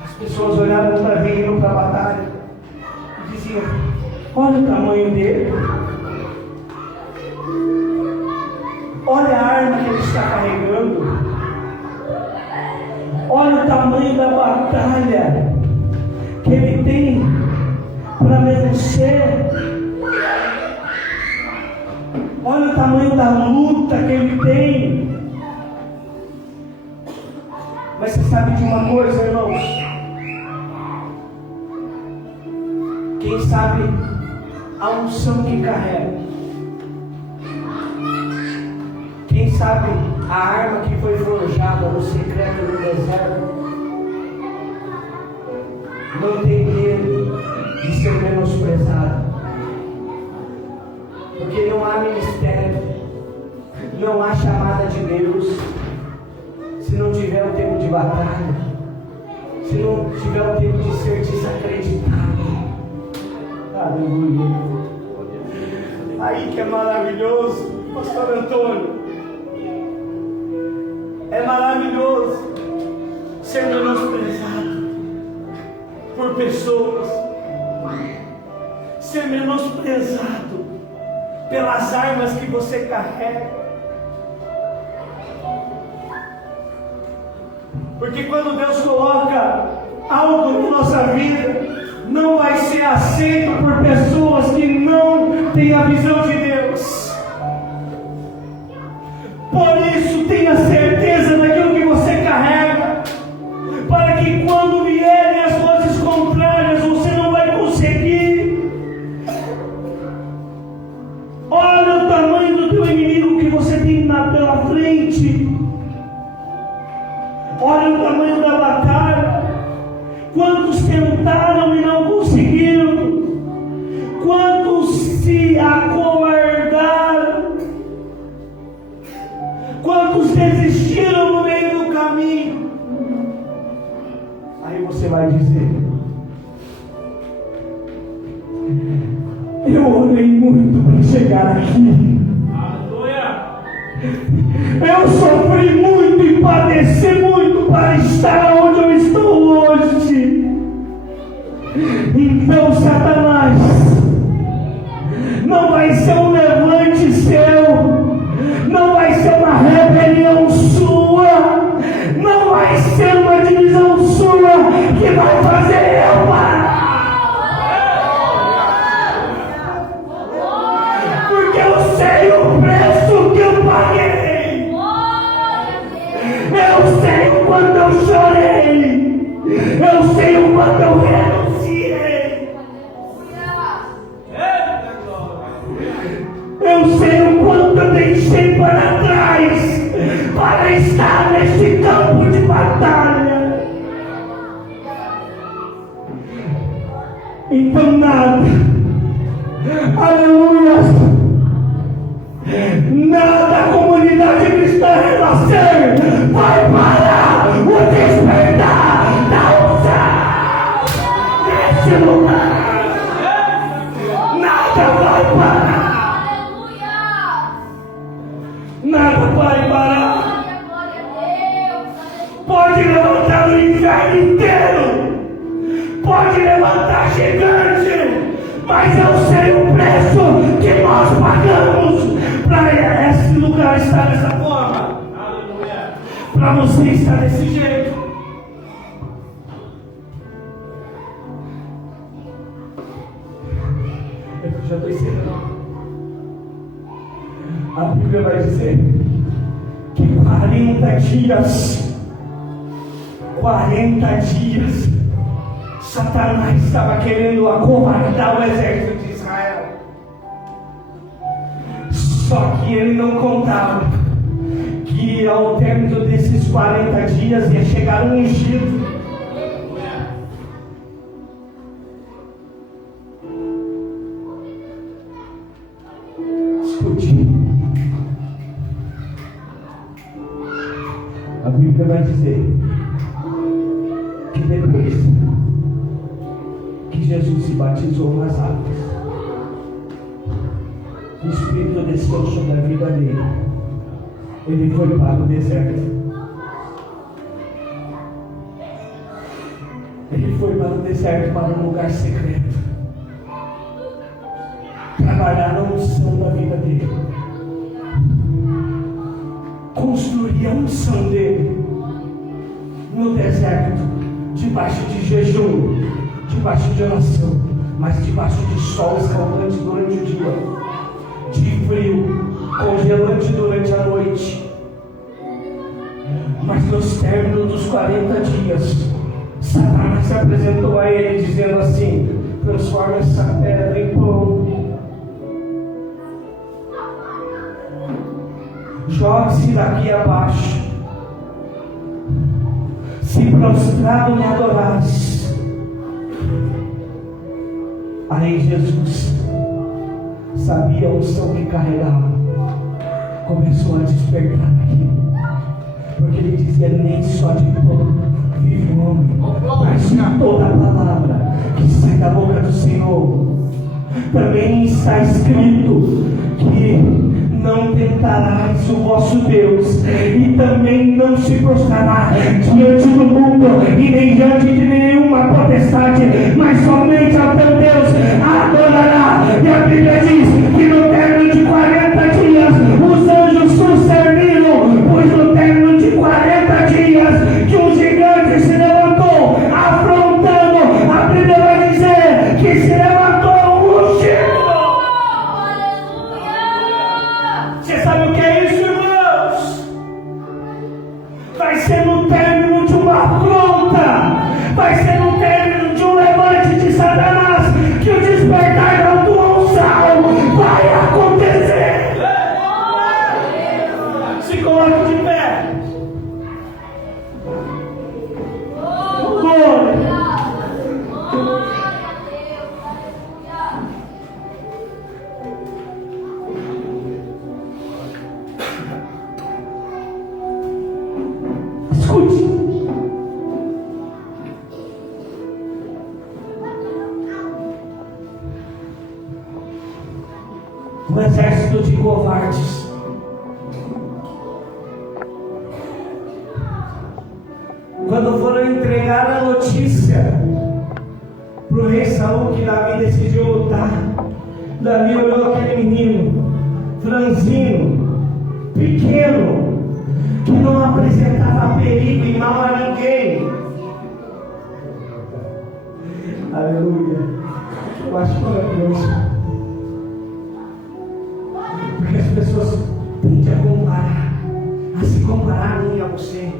As pessoas olhavam para vir indo para a batalha e diziam: olha o tamanho dele, olha a arma que ele está carregando, olha o tamanho da batalha que ele tem para vencer, olha o tamanho da luta que ele tem. Mas você sabe de uma coisa, irmãos? Quem sabe a unção que carrega, quem sabe a arma que foi forjada no secreto do deserto, não tem medo de ser menosprezado, porque não há ministério, não há chamada de Deus se não tiver o tempo de batalha, se não tiver o tempo de ser desacreditado. Aleluia. Aí que é maravilhoso, pastor Antônio. É maravilhoso ser menosprezado por pessoas, ser menosprezado pelas armas que você carrega. Porque quando Deus coloca algo na nossa vida, não vai ser aceito por pessoas que não têm a visão de Deus. Por isso, tenha certeza daquilo que você carrega, para que quando vierem as vozes contrárias, você não vai conseguir. Olha o tamanho do teu inimigo que você tem pela frente. Olha o tamanho da batalha. Quantos tentaram e não conseguiram? Quantos se acovardaram? Quantos desistiram no meio do caminho? Aí você vai dizer: eu orei muito para chegar aqui. Eu sofri muito e padeci muito para estar onde eu estou hoje. Então, Satanás, não vai ser um levante seu, não vai ser uma rebelião sua, não vai ser uma divisão sua que vai fazer eu parar. Porque eu sei o preço que eu paguei. Eu sei o quanto eu chorei, eu sei o quanto eu renunciei. está neste campo de batalha. Então nada, aleluia, nada a comunidade cristã renascer vai parar o despertar da unção neste lugar. Nada vai parar. Nada vai parar. Pode levantar o inferno inteiro, pode levantar gigante, mas eu sei o preço que nós pagamos para esse lugar estar dessa forma. Aleluia. Para você estar desse jeito. Eu já estou ensinando. A Bíblia vai dizer que 40 dias, Satanás estava querendo acovardar o exército de Israel. Só que ele não contava que ao término desses 40 dias ia chegar um ungido. Escute. A Bíblia vai dizer que depois que Jesus se batizou nas águas, o Espírito desceu sobre a vida dele. Ele foi para o deserto. Ele foi para o deserto, para um lugar secreto, trabalhar a unção da vida dele, construir a unção dele no deserto, debaixo de jejum, debaixo de oração, mas debaixo de sol escaldante durante o dia, de frio congelante durante a noite. Mas nos términos dos 40 dias, Satanás se apresentou a ele dizendo assim: transforma essa pedra em pão, jogue-se daqui abaixo, se prostrado me adorares. Aí Jesus sabia a unção que carregava, começou a despertar aquilo, porque ele dizia: nem só de pão vive o homem, mas de toda a palavra que sai da boca do Senhor. Também está escrito que não tentarás o vosso Deus, e também não se prostrará diante do mundo e nem diante de nenhuma potestade, mas somente ao teu Deus adorará. E a Bíblia diz que no término de 40 dias os anjos sucederam, pois no término de 40 dias que um gigante se levantou afrontando, a Bíblia vai dizer que se levantou um ungido. Você sabe o que é isso, irmãos? Vai ser no término de uma afronta, vai ser no término de um levante de Satanás que o despertar da tua unção vai acontecer. Se coloque de pé. Glória. Escute. Um exército de covardes, quando foram entregar a notícia para o rei Saul que Davi decidiu lutar, Davi olhou aquele menino franzino, pequeno, que não apresentava perigo e mal a ninguém. Aleluia. Eu acho maravilhoso, porque as pessoas tendem a comparar, a se comparar a mim e a você.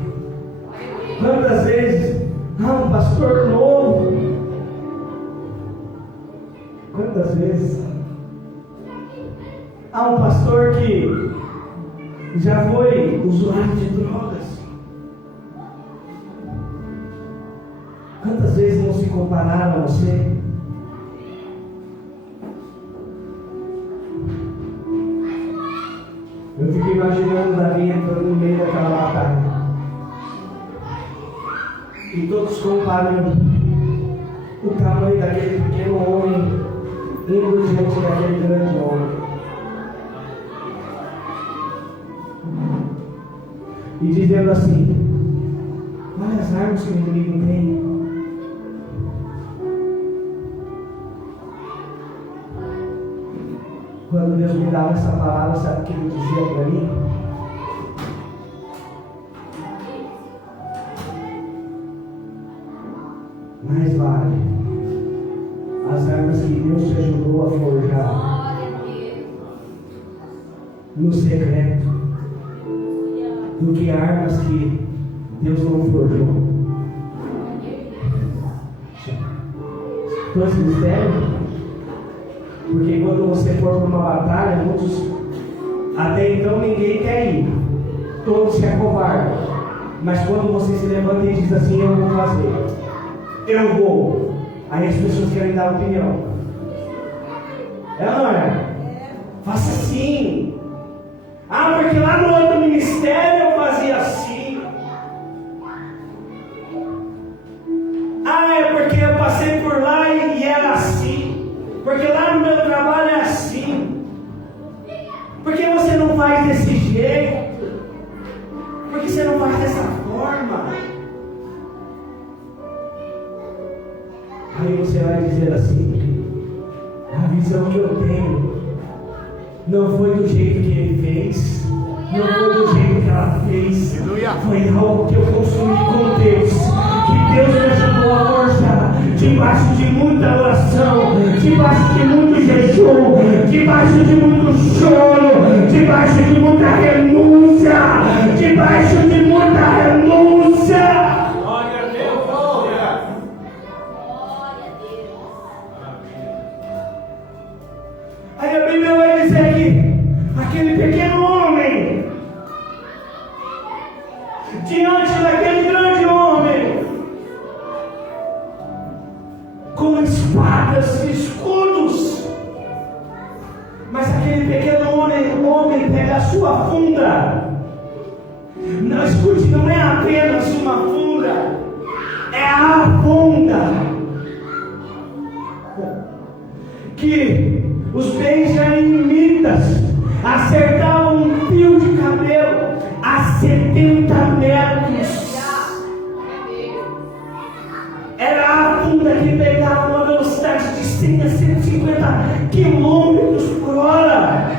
Quantas vezes, um pastor novo, quantas vezes, um pastor que já foi usuário de drogas. Quantas vezes não se compararam a você? Eu fico imaginando Davi entrando no meio daquela batalha. E todos comparando o tamanho daquele pequeno homem indo diante daquele grande homem. E dizendo assim: olha as armas que o inimigo tem. Quando Deus me dava essa palavra, sabe o que Ele dizia para mim? Mais vale as armas que Deus te ajudou a forjar no secreto do que armas que Deus não forjou. Dois mistérios. Porque quando você for para uma batalha, muitos, até então ninguém quer ir, todos se acovardam. Mas quando você se levanta e diz assim: eu vou fazer, eu vou, aí as pessoas querem dar opinião. É ou não é? Faça assim. Ah, porque lá no outro ministério eu fazia assim. Ah, é porque eu passei por lá e era assim. Porque lá no meu trabalho é assim. Por que você não faz desse jeito? Por que você não faz dessa forma? Aí você vai dizer assim: a visão que eu tenho não foi do jeito que ele fez, não foi do jeito que ela fez, foi algo que eu construí com Deus, que Deus me ajudou a forjar, debaixo de muita oração, debaixo de muito jejum, debaixo de muito choro, debaixo de muita renúncia, debaixo de muita renúncia. Glória a Deus, glória. Aí a Bíblia vai dizer que aquele pequeno homem, diante daquele grande homem, com espadas e escudos, mas aquele pequeno homem pega a sua funda. Não, escute, não é apenas uma funda, é a funda que os benjaminitas acertavam um fio de cabelo a 70 metros. Era a funda que pegava uma velocidade de 100 a 150 quilômetros por hora.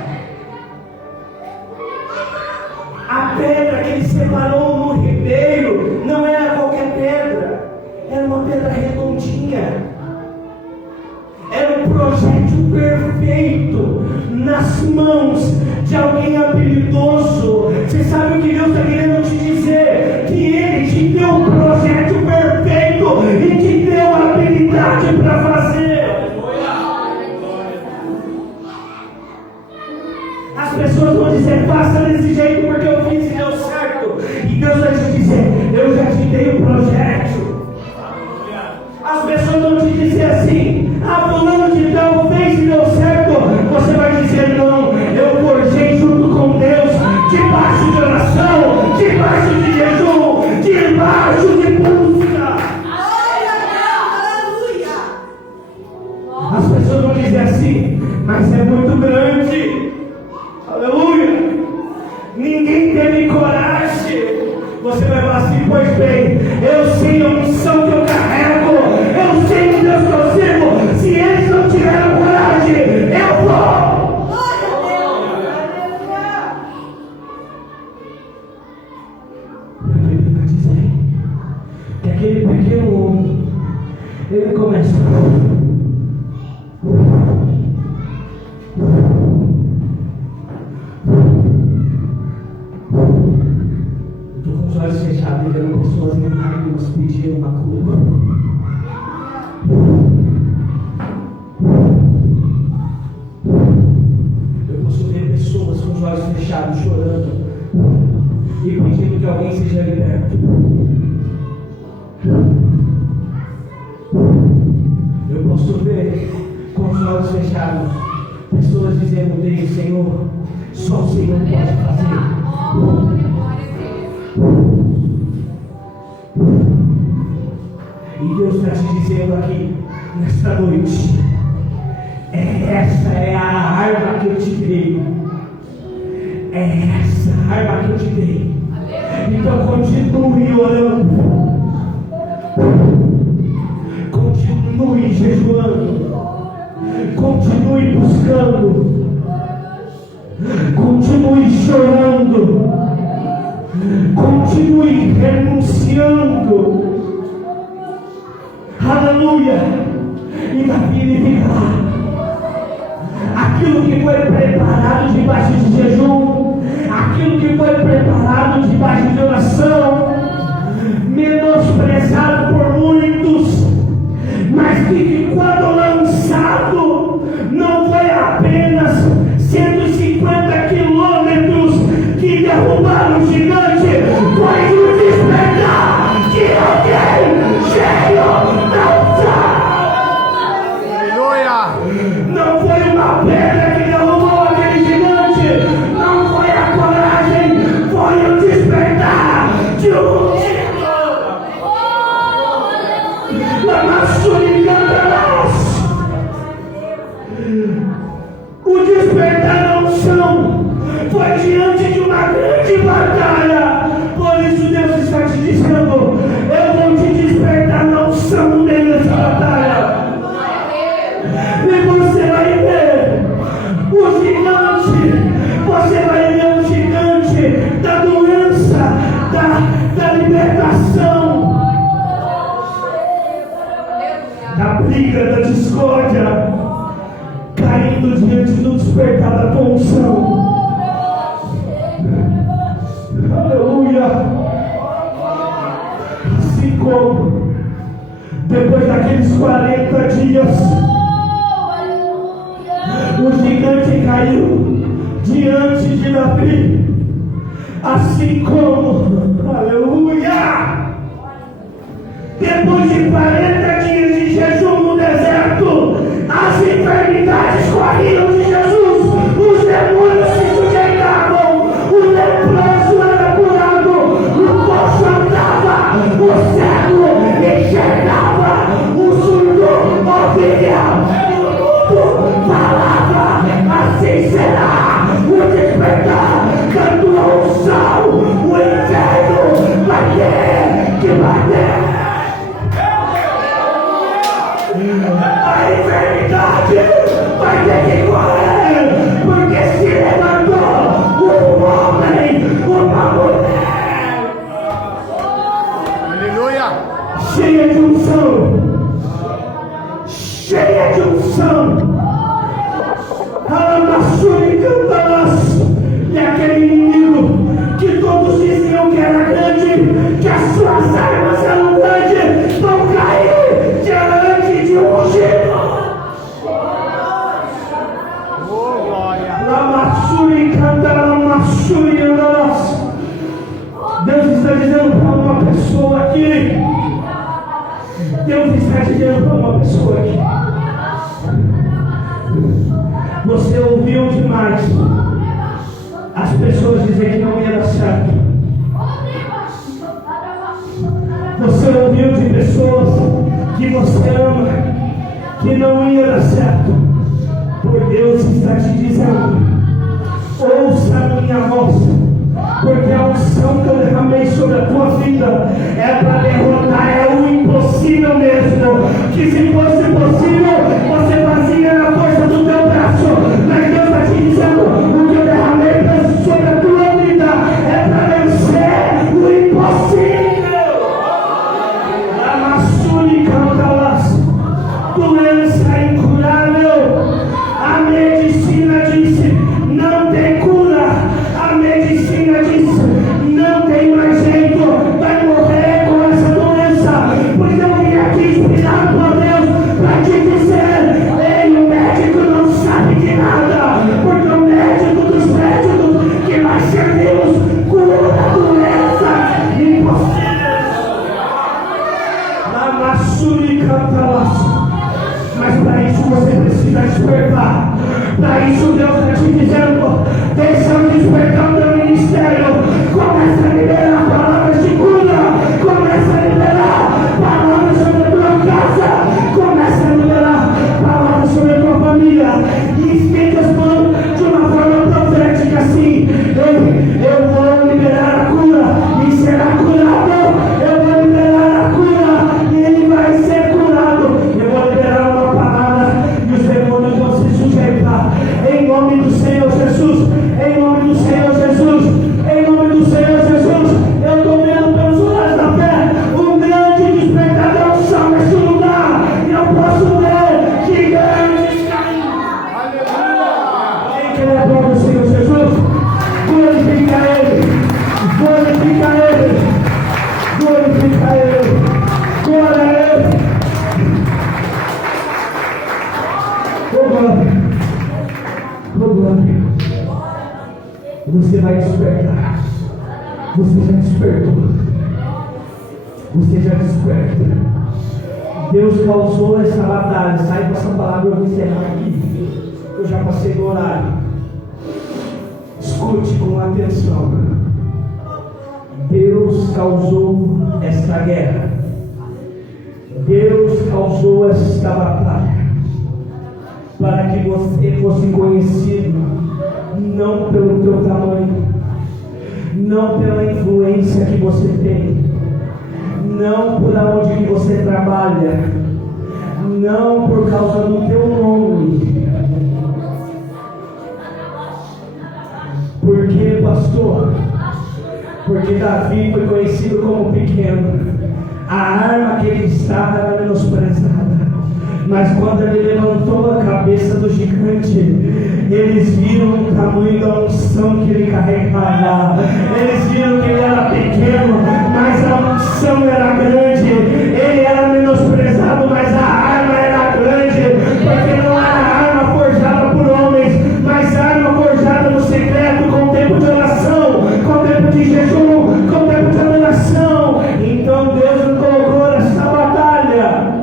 A pedra que ele separou no ribeiro não era qualquer pedra, era uma pedra redondinha. Era um projétil perfeito nas mãos de alguém habilidoso. Você sabe o que Deus está querendo te dizer? Que Ele te deu um projétil perfeito e te deu a habilidade para fazer. As pessoas vão dizer: faça desse jeito porque eu fiz e deu certo. E Deus vai te dizer: eu já te dei o projétil. As pessoas vão te dizer assim: ah, fulano de tal fez e deu certo. Você vai dizer: não, eu forjei junto com Deus, debaixo de oração, debaixo de jejum, debaixo de busca. As pessoas vão dizer assim: mas é muito grande. Aleluia. Ninguém teve coragem. Você vai falar assim: pois bem, eu sei a unção que eu carrego, eu sei o Deus que eu sirvo. Se eles não tiveram coragem, eu vou. A Bíblia vai dizer que aquele pequeno homem, ele começa os olhos fechados, vendo pessoas em lágrimas pedindo uma cura. Eu posso ver pessoas com os olhos fechados chorando, seja liberto. Eu posso ver com os olhos fechados pessoas dizendo: Deus, Senhor, só o Senhor pode fazer. E Deus está te dizendo aqui nesta noite: essa é a arma que eu te dei. É essa arma que eu te dei. Então continue orando, continue jejuando, continue buscando, continue chorando, continue renunciando. Aleluia! E Davi ele fica lá. Aquilo que foi preparado debaixo de jejum, aquilo que foi preparado debaixo de oração, menosprezado por muitos, mas que quando lançado, não foi apenas 150 quilômetros que derrubaram o gigante, foi o despertar de alguém cheio da unção. Não foi uma pedra que derrubou aquele gigante, não foi a coragem, foi o despertar de um ungido. O despertar da unção foi diante de uma grande batalha. Por isso Deus está te dizendo: eu vou te despertar na unção no meio dessa batalha. E você vai ver o gigante, você vai ver o gigante da doença, da libertação, da briga, da discórdia, caindo diante do despertar da tua unção. Aleluia! Assim como depois daqueles 40 dias, o gigante caiu diante de Davi, assim como, aleluia, depois de 40 dias de jejum no deserto, as enfermidades corriam de Jesus, os demônios se sujeitavam, o leproso era curado, o coxo andava, o cego enxergava, o surdo ouvia, o falava. Assim será o despertar da tua unção. O inferno vai ter que bater. A enfermidade vai ter que correr, porque se levantou um homem, uma mulher. Aleluia! Cheia de unção, cheia de unção. Alamassuri cantarás. E aquele inimigo que todos diziam que era grande, que as suas armas eram grandes, vão cair diante de um ungido. Alamassuri cantarás, alamassuri cantarás. Deus está dizendo para uma pessoa aqui. Deus está dizendo para uma pessoa aqui. Você ouviu demais as pessoas dizer que não ia dar certo. Você ouviu de pessoas que você ama que não ia dar certo. Por Deus está te dizendo: ouça a minha voz, porque a unção que eu derramei sobre a tua vida é para derrotar, é o impossível mesmo. Que se fosse possível, você fazia na força do teu braço. Mas Deus está te dizendo: o que eu derramei sobre a tua vida é para vencer o impossível. Amassuri cantalas, doença incurável. A medicina disse: não tem cura. A medicina disse: não tem vai despertar. Você já despertou. Você já desperta. Deus causou essa batalha. Sai com essa palavra, eu vou encerrar aqui. Eu já passei do horário. Escute com atenção. Deus causou esta guerra. Deus causou esta batalha para que você fosse conhecido não pelo teu tamanho, não pela influência que você tem, não por onde que você trabalha, não por causa do teu nome. Por que, pastor? Porque Davi foi conhecido como pequeno. A arma que ele estava era menosprezada. Mas quando ele levantou a cabeça do gigante, eles viram o tamanho da unção que ele carregava. Eles viram que ele era pequeno, mas a unção era grande. Ele era menosprezado, mas a arma era grande. Porque não era arma forjada por homens, mas arma forjada no secreto, com tempo de oração, com tempo de jejum, com tempo de adoração. Então Deus nos colocou nessa batalha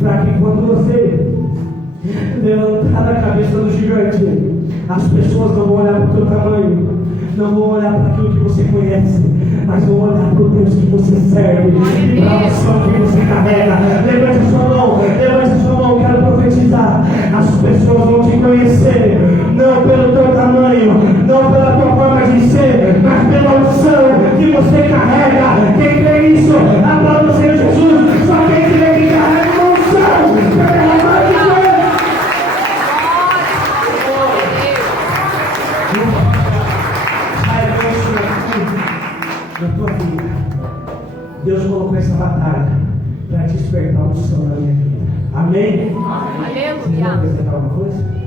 para que quando você levantar a cabeça do gigante, as pessoas não vão olhar para o teu tamanho, não vão olhar para aquilo que você conhece, mas vão olhar para o Deus que você serve e para a unção que você carrega. Levante a sua mão, quero profetizar. As pessoas vão te conhecer, não pelo teu tamanho, não pela tua forma de ser, mas pela unção que você carrega. Quem crê nisso, aplauda o Senhor Jesus. Só quem crê que carrega uma unção para derramar de Deus. Na tua vida, Deus colocou essa batalha para despertar a unção na minha vida. Amém? Aleluia. Você quer acrescentar alguma coisa?